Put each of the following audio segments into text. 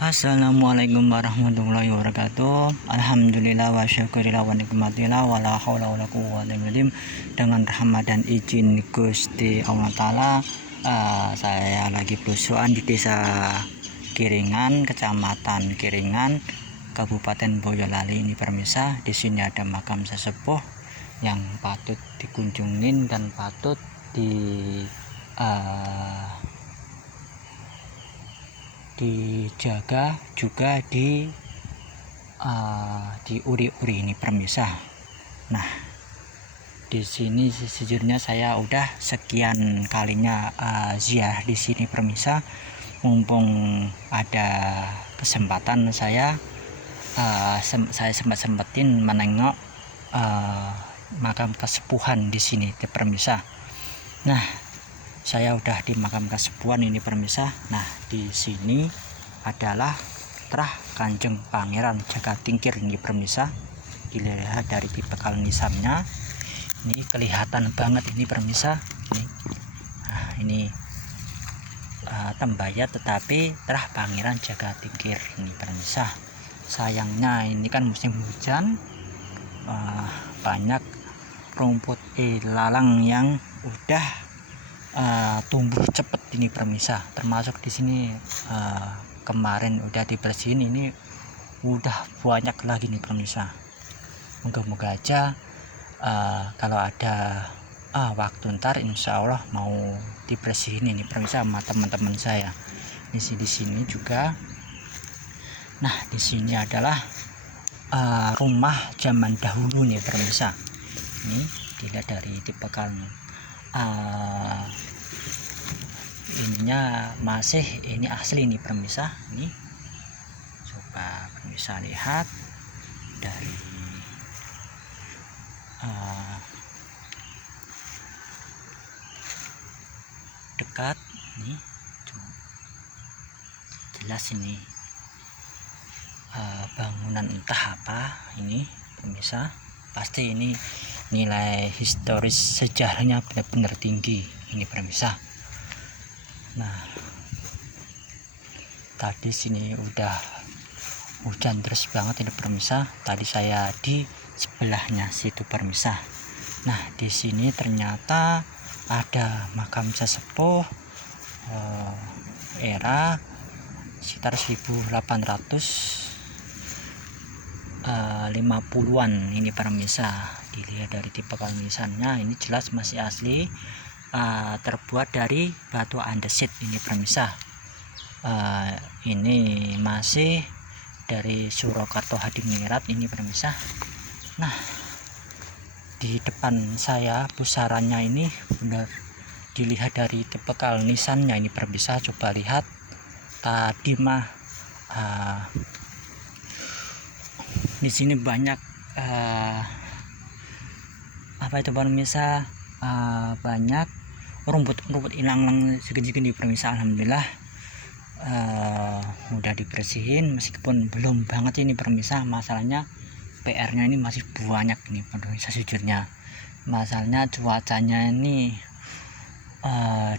Assalamualaikum warahmatullahi wabarakatuh. Alhamdulillah wa syukurillah wa nikmatillah wa la haula wa la quwwata illa billah. Dengan rahmat dan izin Gusti Allah Ta'ala, saya lagi belusuan di desa Kiringan, kecamatan Kiringan, Kabupaten Boyolali ini permisa. Di sini ada makam sesepuh yang patut dikunjungin dan patut dijaga, juga diuri-uri ini permisa. Nah, di sini sejujurnya saya udah sekian kalinya ziarah di sini permisa. Mumpung ada kesempatan saya sempat-sempetin menengok makam kesepuhan di sini permisa. Nah, saya udah di makam kesepuhan ini permisa. Nah, di sini adalah terah Kanjeng Pangeran Jagatingkir ini permisa. Dilihat dari bekal nisannya, ini kelihatan banget ini permisa. Ini tembayat tetapi terah Pangeran Jagatingkir ini permisa. Sayangnya ini kan musim hujan, banyak rumput ilalang yang udah tumbuh cepet ini permisa. Termasuk di sini kemarin udah dibersihin, ini udah banyak lagi nih permisa. Moga-moga aja kalau ada waktu ntar insya Allah mau dibersihin ini permisa sama teman-teman saya. Di sini juga. Nah, di sini adalah rumah zaman dahulu nih permisa. Ini dilihat dari tipe ininya masih ini asli nih permisa. Ini coba permisa lihat dari dekat nih, jelas ini bangunan entah apa ini permisa. Pasti ini nilai historis sejarahnya benar-benar tinggi ini permisa. Nah, tadi sini udah hujan deras banget ini permisa. Tadi saya di sebelahnya situ permisa. Nah, di sini ternyata ada makam sesepuh era sekitar 1850-an ini permisa. Dilihat dari tipe nisannya, ini jelas masih asli, terbuat dari batu andesit ini permisa. Ini masih dari Surakarta Hadiningrat ini permisa. Nah, di depan saya pusarannya ini benar dilihat dari tipe nisannya ini permisa. Coba lihat tadi mah di sini banyak apa itu permisa, banyak rumput ilang-ilang segini permisa. Alhamdulillah udah dibersihin, meskipun belum banget ini permisa. Masalahnya PR-nya ini masih banyak ini permisa. Sejujurnya masalahnya cuacanya ini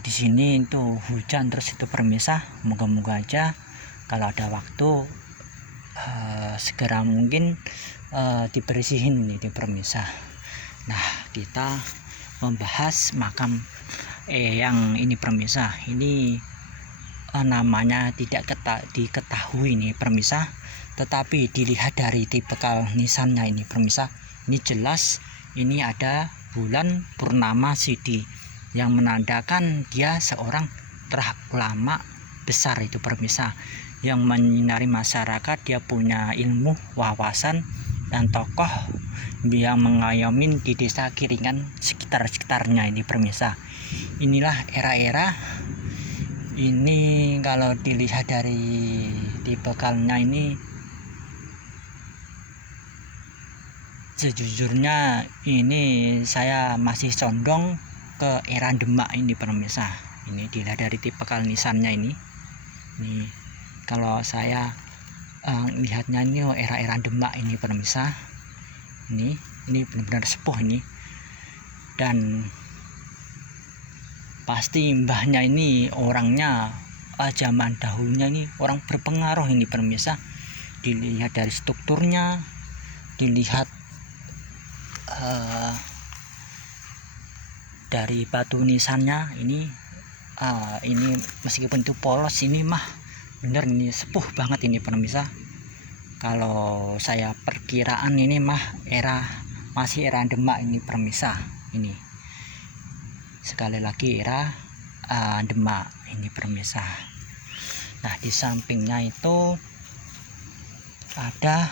di sini itu hujan terus itu permisa. Moga-moga aja kalau ada waktu segera mungkin dibersihin ini di permisa. Nah, kita membahas makam yang ini permisa. Ini namanya tidak diketahui ini permisa, tetapi dilihat dari tipe nisannya ini permisa. Ini jelas ini ada bulan purnama Sidi yang menandakan dia seorang terah ulama besar itu permisa, yang menyinari masyarakat. Dia punya ilmu, wawasan, dan tokoh yang mengayomin di desa Kiringan sekitarnya ini permisa. Inilah era-era ini. Kalau dilihat dari tipe ini, sejujurnya ini saya masih condong ke era Demak ini permisa. Ini dilihat dari tipe nisannya ini kalau saya lihatnya ini era Demak ini permisa. Ini benar-benar sepuh ini, dan pasti mbahnya ini orangnya zaman dahulunya ini orang berpengaruh ini pemirsa. Dilihat dari strukturnya, dilihat dari batu nisannya ini meskipun itu polos, ini mah bener ini sepuh banget ini pemirsa. Kalau saya perkiraan ini mah masih era Demak ini pemirsa. Ini sekali lagi era Demak ini pemirsa. Nah, di sampingnya itu ada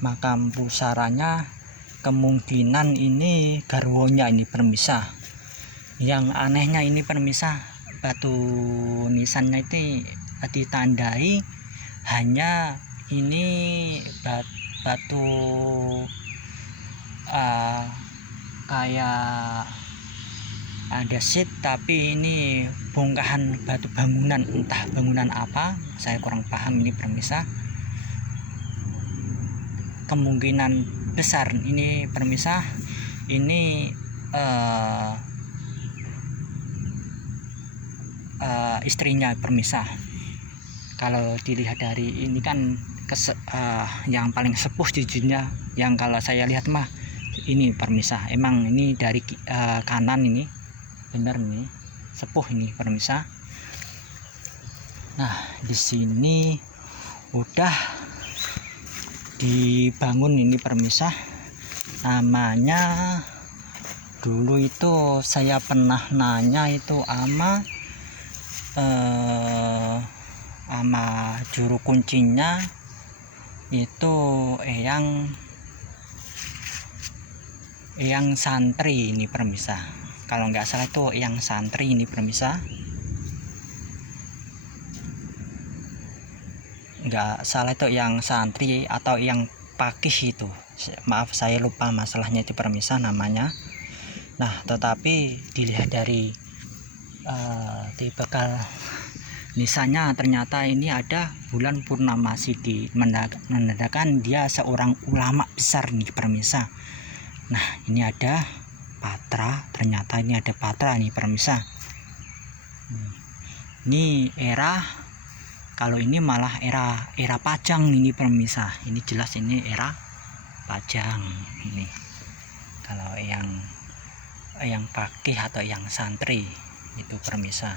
makam pusaranya, kemungkinan ini garwonya ini pemirsa. Yang anehnya ini pemirsa, batu nisannya itu ditandai hanya ini batu kayak andesit, tapi ini bongkahan batu bangunan, entah bangunan apa, saya kurang paham ini pemirsa. Kemungkinan besar ini pemirsa, ini istrinya pemirsa. Kalau dilihat dari ini kan yang paling sepuh jujurnya, yang kalau saya lihat mah ini pemirsa, emang ini dari kanan ini bener nih sepuh ini pemirsa. Nah, di sini udah dibangun ini pemirsa, namanya dulu itu saya pernah nanya itu ama juru kuncinya itu eyang santri ini pemirsa. Kalau nggak salah itu eyang santri ini pemirsa, nggak salah itu yang santri atau yang pakih itu, maaf saya lupa masalahnya itu pemirsa namanya. Nah, tetapi dilihat dari di bekal nisannya, ternyata ini ada bulan purnama Sidi, menandakan dia seorang ulama besar nih pemirsa. Nah, ini ada patra, ternyata ini ada patra nih pemirsa. Ini kalau ini malah era Pajang ini pemirsa. Ini jelas ini era Pajang ini. Kalau yang pakih atau yang santri itu pemirsa.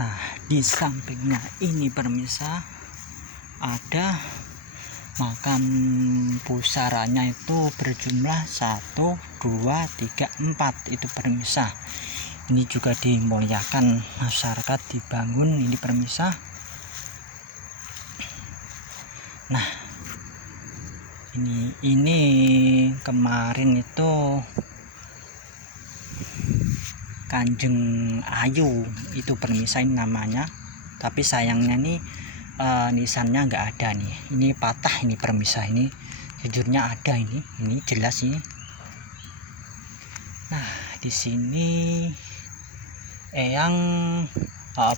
Nah, di sampingnya ini pemirsa ada makam pusaranya itu berjumlah 1, 2, 3, 4 itu pemirsa. Ini juga dimuliakan masyarakat, dibangun ini pemirsa. Nah, ini kemarin itu Kanjeng Ayu itu pemirsa ini namanya, tapi sayangnya nih nisannya nggak ada nih, ini patah ini pemirsa. Ini jujurnya ada ini jelas ini. Nah, di sini eyang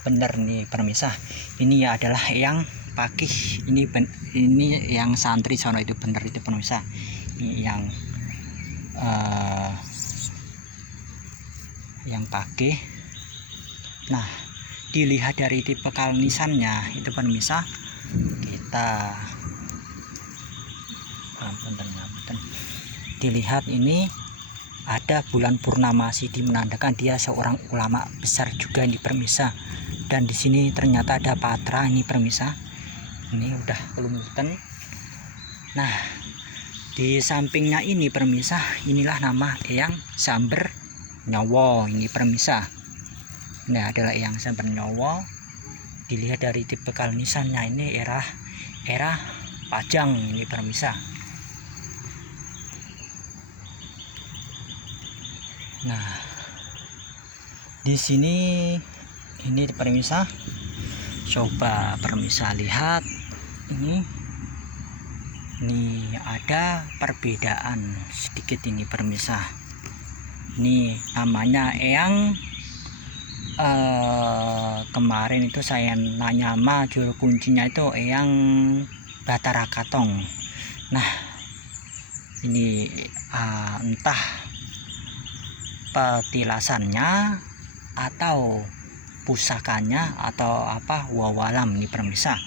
bener nih pemirsa, ini ya adalah eyang pakih, ini yang santri sono itu bener itu pemirsa. Ini yang pakih. Nah, dilihat dari tipe nisannya itu pemirsa, kita dilihat ini ada bulan purnama Sidi, menandakan dia seorang ulama besar juga nih pemirsa. Dan di sini ternyata ada patra ini pemirsa, ini udah kelumutan. Nah, di sampingnya ini pemirsa, inilah nama eyang Samber Nyowo ini pemirsa. Nah, adalah eyang Samber Nyowo. Dilihat dari tipe nisannya ini era Pajang ini pemirsa. Nah, di sini ini pemirsa, coba pemirsa lihat ini ada perbedaan sedikit ini pemirsa. Ini namanya eyang kemarin itu saya nanya sama juru kuncinya itu eyang Batara Katong. Nah, ini entah petilasannya atau pusakanya atau apa, wawalam ini permisa.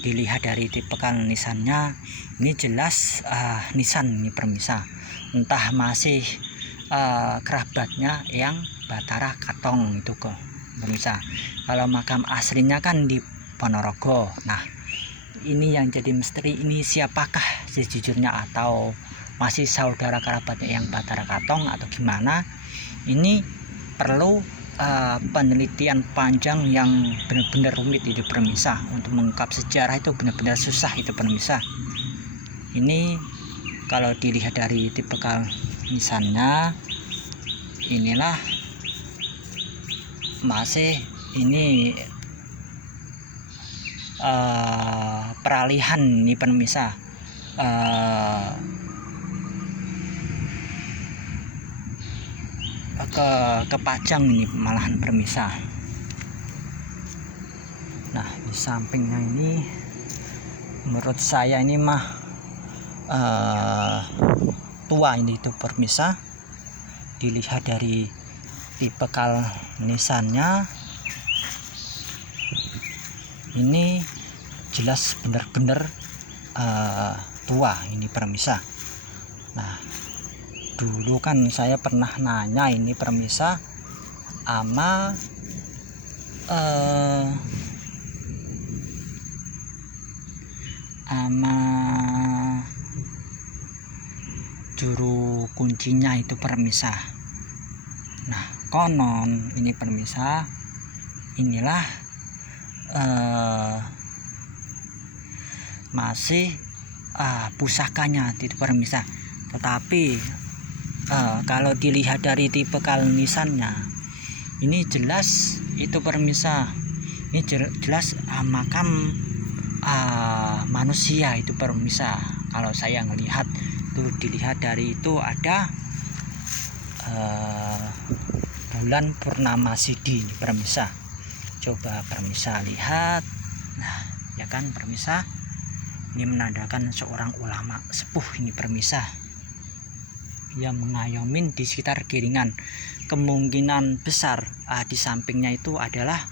Dilihat dari tipikal nisannya, ini jelas nisan ini permisa, entah masih kerabatnya yang Batara Katong itu ke permisa. Kalau makam aslinya kan di Ponorogo. Nah, ini yang jadi misteri, ini siapakah sejujurnya, atau masih saudara kerabatnya yang Batara Katong atau gimana? Ini perlu penelitian panjang yang benar-benar rumit itu permisa. Untuk mengungkap sejarah itu benar-benar susah itu permisa. Ini kalau dilihat dari tipikal nisannya, inilah masih ini peralihan ini permisa, ke Pajang ini malahan permisa. Nah, di sampingnya ini menurut saya ini mah tua ini itu permisa. Dilihat dari tipikal nisannya, ini jelas benar-benar tua ini permisa. Nah, dulu kan saya pernah nanya ini permisa ama juru kuncinya itu permisa. Nah, konon ini permisa, inilah masih pusakanya itu permisa. Tetapi kalau dilihat dari tipikal nisannya, ini jelas itu permisa, ini jelas makam manusia itu permisa. Kalau saya ngelihat tuh, dilihat dari itu ada bulan purnama sidi permisa. Coba permisa lihat. Nah, ya kan permisa, ini menandakan seorang ulama sepuh ini permisa yang mengayomin di sekitar Giringan. Kemungkinan besar di sampingnya itu adalah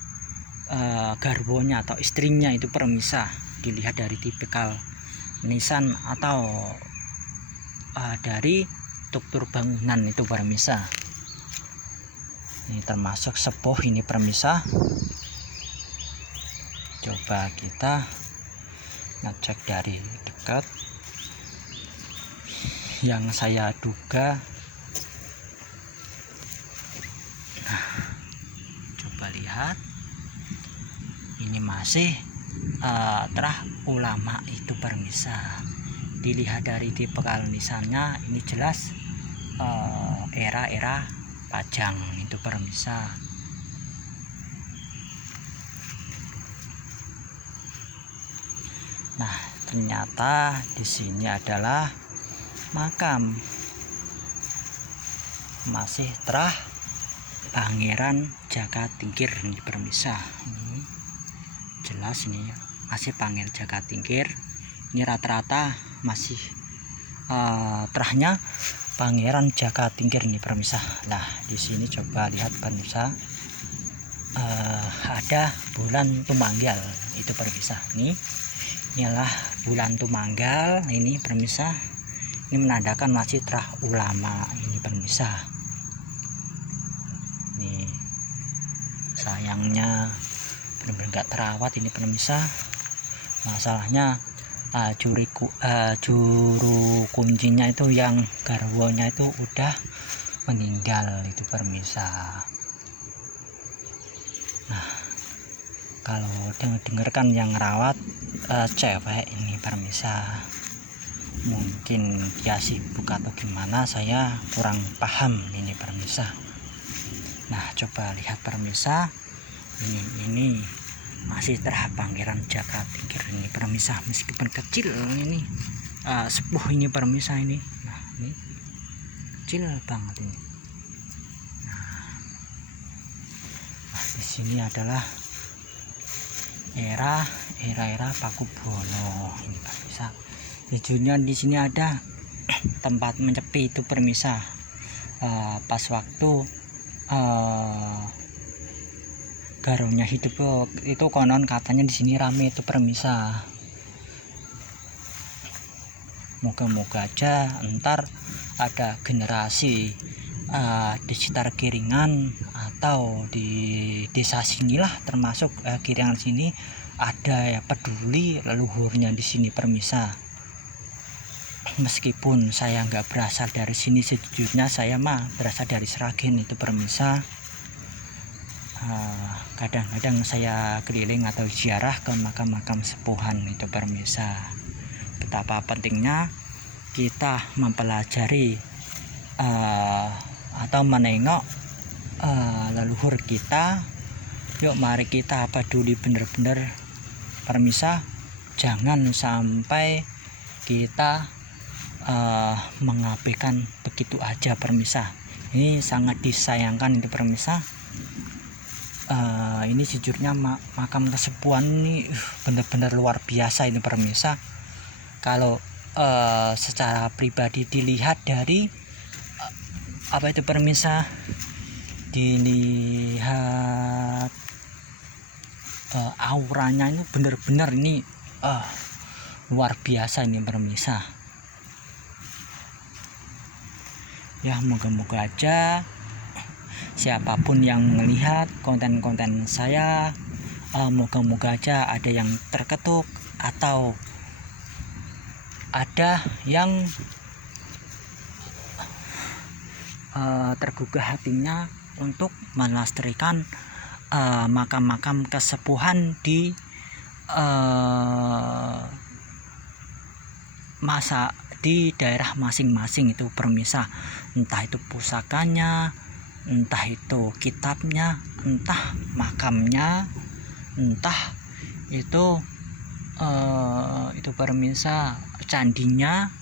garwonya atau istrinya itu permisa. Dilihat dari tipikal nisan atau dari struktur bangunan itu permisa. Ini termasuk sepuh ini permisa. Coba kita ngecek dari dekat. Yang saya duga, nah, coba lihat, ini masih terah ulama itu permisa. Dilihat dari tipikal nisannya, ini jelas era-era Pajang itu permisa. Nah, ternyata di sini adalah makam masih terah Pangeran Jakatingkir ini permisa. Ini jelas ini masih Pangeran Jakatingkir. Ini rata-rata masih terahnya Pangeran Jakatingkir ini permisa. Nah, di sini coba lihat permisa, ada bulan Tumanggal itu permisa. Ini ialah bulan Tumanggal ini permisa. Ini menandakan masih terah ulama ini permisa. Ini sayangnya benar-benar nggak terawat ini permisa. Masalahnya juru kuncinya itu yang garwonya itu udah meninggal itu permisa. Nah, kalau dengarkan yang rawat cewek ini permisa, mungkin dia sibuk atau gimana, saya kurang paham ini permisa. Nah, coba lihat permisa, ini masih terah Pangeran Jakatingkir ini permisa, meskipun kecil ini sepuh ini permisa ini. Nah, ini kecil banget ini. Nah, di sini adalah era Pakubono ini permisa. Sejujurnya di sini ada tempat menyepi itu permisah. Pas waktu garonya hidup itu konon katanya di sini rame itu permisah. Moga-moga aja ntar ada generasi di sekitar Kiringan atau di desa sinilah, termasuk Kiringan sini, ada ya peduli leluhurnya di sini permisah. Meskipun saya nggak berasal dari sini, sejujurnya saya mah berasal dari Sragen itu permisah. Kadang-kadang saya keliling atau ziarah ke makam-makam sepuhan itu permisah. Betapa pentingnya kita mempelajari atau menengok leluhur kita. Yuk mari kita peduli bener-bener permisah. Jangan sampai kita mengabaikan begitu aja permisah. Ini sangat disayangkan itu permisah. Ini sejujurnya makam kesepuhan ini benar-benar luar biasa ini permisah. Kalau secara pribadi dilihat dari apa itu permisah, dilihat auranya ini benar-benar ini luar biasa ini permisah. Ya moga-moga aja siapapun yang melihat konten-konten saya, moga-moga aja ada yang terketuk atau ada yang tergugah hatinya untuk melestarikan makam-makam kesepuhan di di daerah masing-masing itu permisah. Entah itu pusakanya, entah itu kitabnya, entah makamnya, entah itu permisah candinya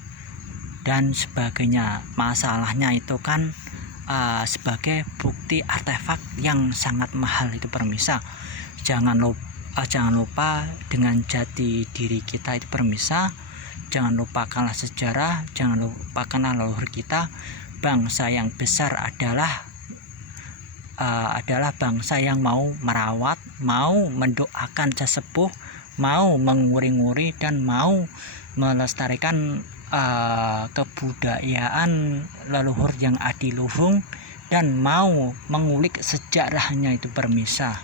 dan sebagainya. Masalahnya itu kan sebagai bukti artefak yang sangat mahal itu permisah. Jangan lupa dengan jati diri kita itu permisah. Jangan lupakanlah sejarah, jangan lupakanlah leluhur kita. Bangsa yang besar adalah bangsa yang mau merawat, mau mendoakan sesepuh, mau menguri-nguri dan mau melestarikan kebudayaan leluhur yang adiluhung dan mau mengulik sejarahnya itu permisah.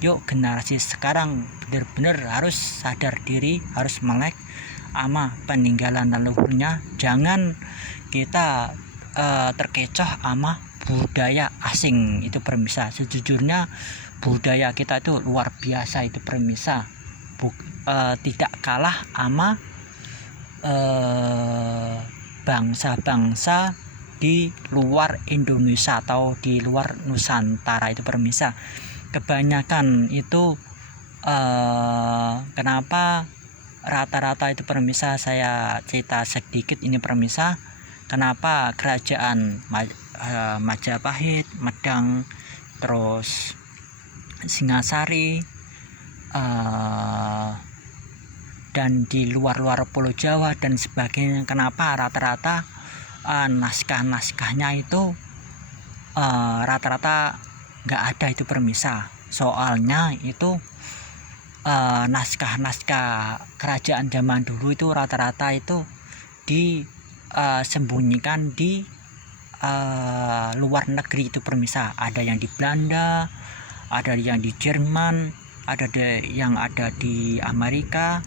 Yuk generasi sekarang benar-benar harus sadar diri, harus melek ama peninggalan leluhurnya. Jangan kita terkecoh ama budaya asing itu permisah. Sejujurnya budaya kita itu luar biasa itu permisah. Tidak kalah ama bangsa-bangsa di luar Indonesia atau di luar Nusantara itu permisah. Kebanyakan itu kenapa rata-rata itu permisah, saya cerita sedikit ini permisah. Kenapa kerajaan Majapahit, Medang, terus Singasari, dan di luar-luar Pulau Jawa dan sebagainya, kenapa rata-rata naskah-naskahnya itu rata-rata nggak ada itu permisah. Soalnya itu naskah-naskah kerajaan zaman dulu itu rata-rata itu disembunyikan di luar negeri itu permisah. Ada yang di Belanda, ada yang di Jerman, ada yang ada di Amerika,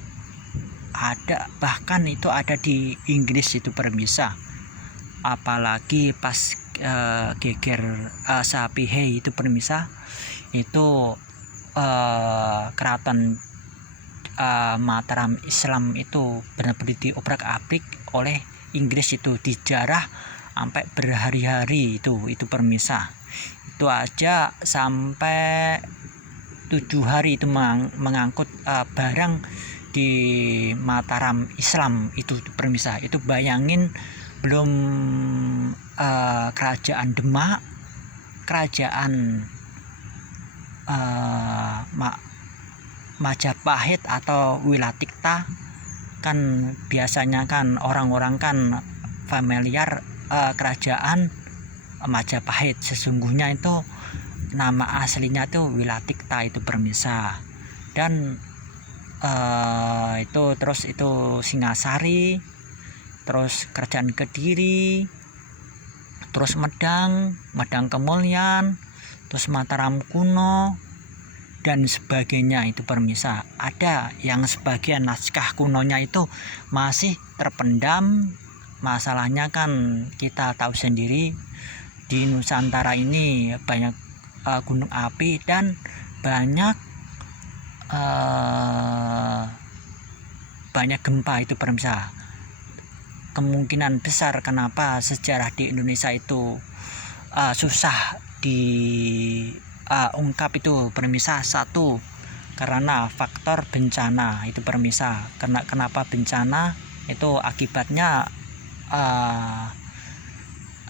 ada bahkan itu ada di Inggris itu permisah. Apalagi pas geger Sapihei itu permisah, itu keraton Mataram Islam itu benar-benar diobrak-abrik oleh Inggris, itu dijarah sampai berhari-hari itu permisah. Itu aja sampai 7 hari itu mengangkut barang di Mataram Islam itu permisah. Itu bayangin, belum kerajaan Demak, kerajaan Majapahit atau Wilatikta. Kan biasanya kan orang-orang kan familiar kerajaan Majapahit. Sesungguhnya itu nama aslinya itu Wilatikta itu permisa. Dan itu terus itu Singasari, terus kerajaan Kediri, terus Medang Kemulyan, terus Mataram kuno dan sebagainya itu permisa. Ada yang sebagian naskah kunonya itu masih terpendam. Masalahnya kan kita tahu sendiri di Nusantara ini banyak gunung api dan banyak gempa itu permisa. Kemungkinan besar kenapa sejarah di Indonesia itu susah diungkap itu permisa. Satu, karena faktor bencana itu permisa. Kenapa bencana itu akibatnya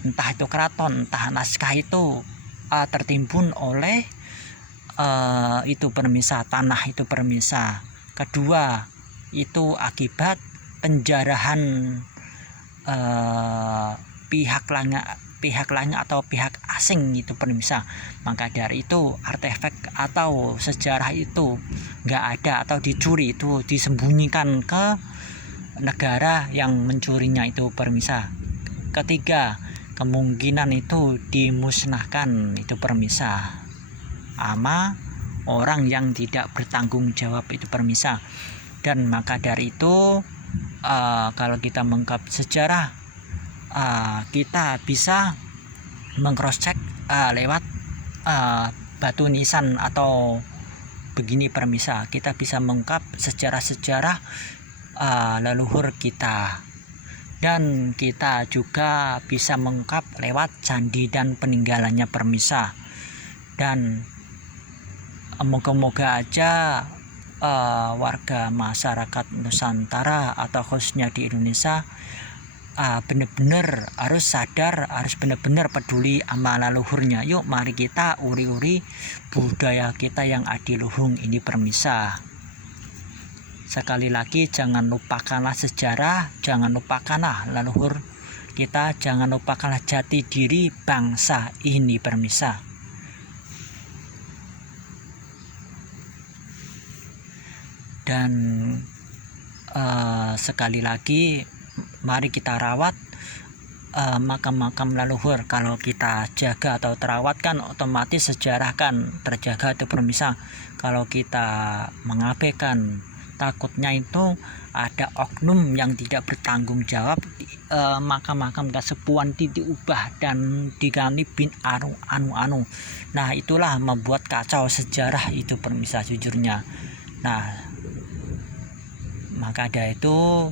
entah itu keraton, entah naskah itu tertimbun oleh itu permisa, tanah itu permisa. Kedua, itu akibat penjarahan pihak lain atau pihak asing itu permisa. Maka dari itu artefak atau sejarah itu nggak ada atau dicuri, itu disembunyikan ke negara yang mencurinya itu permisa. Ketiga, kemungkinan itu dimusnahkan itu permisa ama orang yang tidak bertanggung jawab itu permisa. Dan maka dari itu kalau kita mengungkap sejarah, kita bisa meng-cross check lewat batu nisan atau begini permisa. Kita bisa mengungkap sejarah-sejarah leluhur kita, dan kita juga bisa mengungkap lewat candi dan peninggalannya permisa. Dan moga-moga aja warga masyarakat Nusantara atau khususnya di Indonesia benar-benar harus sadar, harus benar-benar peduli sama leluhurnya. Yuk mari kita uri-uri budaya kita yang adiluhung ini permisa. Sekali lagi, jangan lupakanlah sejarah, jangan lupakanlah leluhur kita, jangan lupakanlah jati diri bangsa ini permisa. Dan sekali lagi, mari kita rawat makam-makam leluhur. Kalau kita jaga atau terawat kan otomatis sejarah kan terjaga itu permisa. Kalau kita mengabaikan, takutnya itu ada oknum yang tidak bertanggung jawab, makam-makam kasepuhan diubah dan diganti bin anu. Nah, itulah membuat kacau sejarah itu permisa jujurnya. Nah, maka ada itu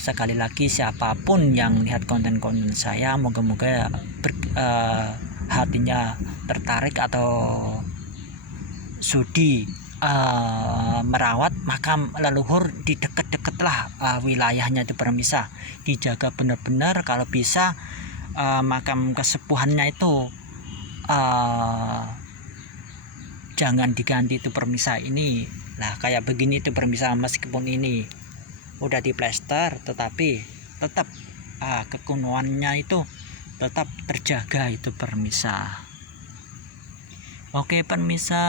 sekali lagi, siapapun yang lihat konten-konten saya, moga-moga hatinya tertarik atau sudi merawat makam leluhur di dekat-dekat lah wilayahnya itu permisa. Dijaga benar-benar, kalau bisa makam kesepuhannya itu jangan diganti itu permisa. Ini lah kayak begini itu permisa, meskipun ini udah diplester tetapi tetap kekunoannya itu tetap terjaga itu permisa. Oke permisa,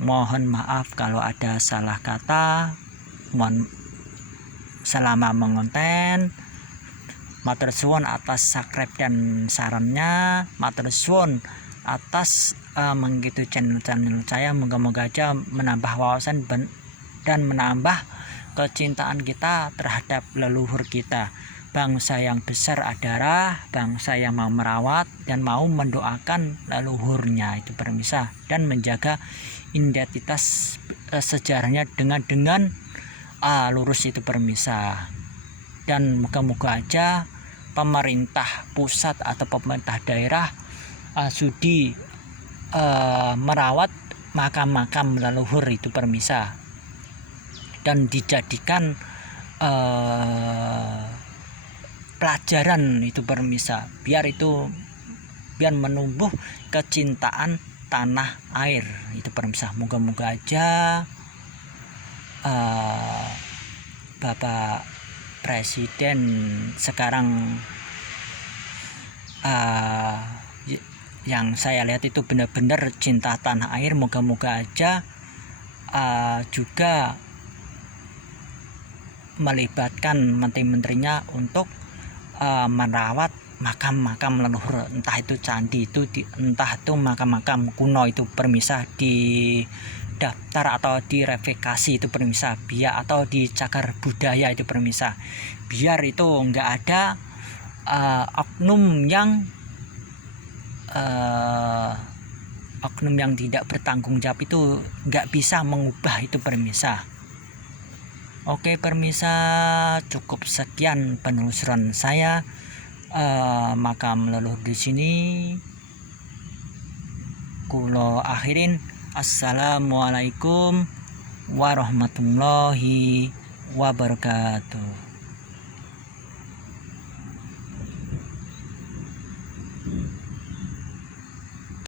mohon maaf kalau ada salah kata. Mohon selama mengonten. Matur suwun atas subscribe dan sarannya. Matur suwun atas mengikuti channel saya. Moga-moga aja menambah wawasan dan menambah kecintaan kita terhadap leluhur kita. Bangsa yang besar adalah bangsa yang mau merawat dan mau mendoakan leluhurnya itu permisa, dan menjaga identitas sejarahnya dengan lurus itu permisa. Dan moga-moga aja pemerintah pusat atau pemerintah daerah sudi merawat makam-makam leluhur itu permisa, dan dijadikan pelajaran itu permisa, biar menumbuh kecintaan tanah air itu permisa. Moga-moga aja Bapak presiden sekarang yang saya lihat itu benar-benar cinta tanah air. Moga-moga aja juga melibatkan menteri-menterinya untuk merawat makam-makam leluhur, entah itu candi itu entah itu makam-makam kuno itu permisah di daftar atau direvokasi itu permisah, biar atau di cagar budaya itu permisah, biar itu enggak ada oknum yang tidak bertanggung jawab itu enggak bisa mengubah itu permisah. Oke permisa, cukup sekian penelusuran saya makam leluhur di sini. Kulo akhirin. Assalamualaikum warahmatullahi wabarakatuh.